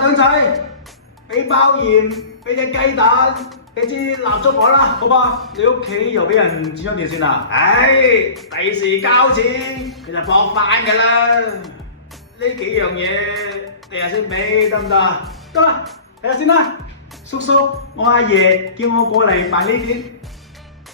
等仔，俾包鹽，俾隻雞蛋，俾支蠟燭我啦，好吧？你屋企又俾人剪咗電線啦？唉，第時交錢佢就駁返㗎啦。呢幾樣嘢第日先俾得唔得啊？得啦，睇下先啦。叔叔，我阿爺叫我過嚟辦呢啲。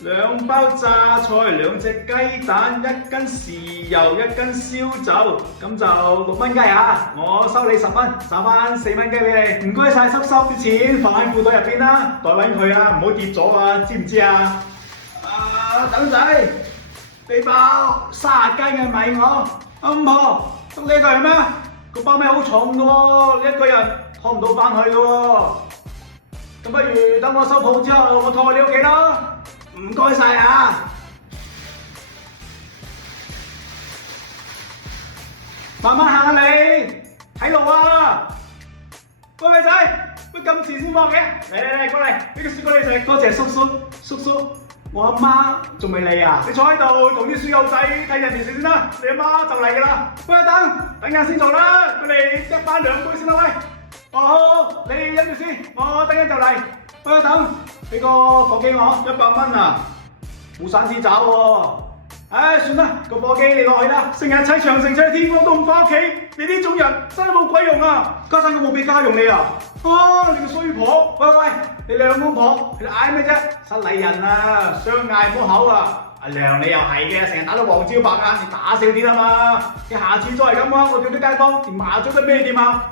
2包榨菜，2隻雞蛋，1斤豉油，1斤燒酒，咁就6蚊雞啊！我收你10蚊，找翻4蚊雞俾你。唔該晒叔叔，啲錢放喺褲袋入邊啦，袋穩佢啊，唔好跌咗啊，知唔知啊？等仔，俾包30斤嘅米我。五婆，得呢個係咩？個包米好重㗎喎，你一個人拖唔到翻去㗎喎。咁不如等我收鋪之後，我拖去你屋企啦。唔該晒啊！慢慢行啊你，睇路啊！喂仔，乜咁遲先放嘅？嚟過嚟，俾個雪糕你食。多謝叔叔，我阿媽仲未嚟啊！你坐喺度同啲書友仔睇日電視先啦，你阿媽就嚟㗎啦。喂，等陣先做啦，佢哋1班2杯先啦喂。好，你飲住先，我等陣就嚟。喂，等，俾個火機我，100蚊啊！冇散紙找喎，唉，算啦，個火機你落去啦，成日砌長城砌天光都唔翻屋企，你呢種人真係冇鬼用啊！家陣我冇俾家用你啊！你個衰婆！喂，你兩公婆喺度嗌咩啫？失禮人啊，相嗌唔好口啊！阿娘你又係嘅，成日打到黃招白啊，你打少啲啦嘛！你下次再係咁啊，我叫啲街坊連麻雀都孭掂啊！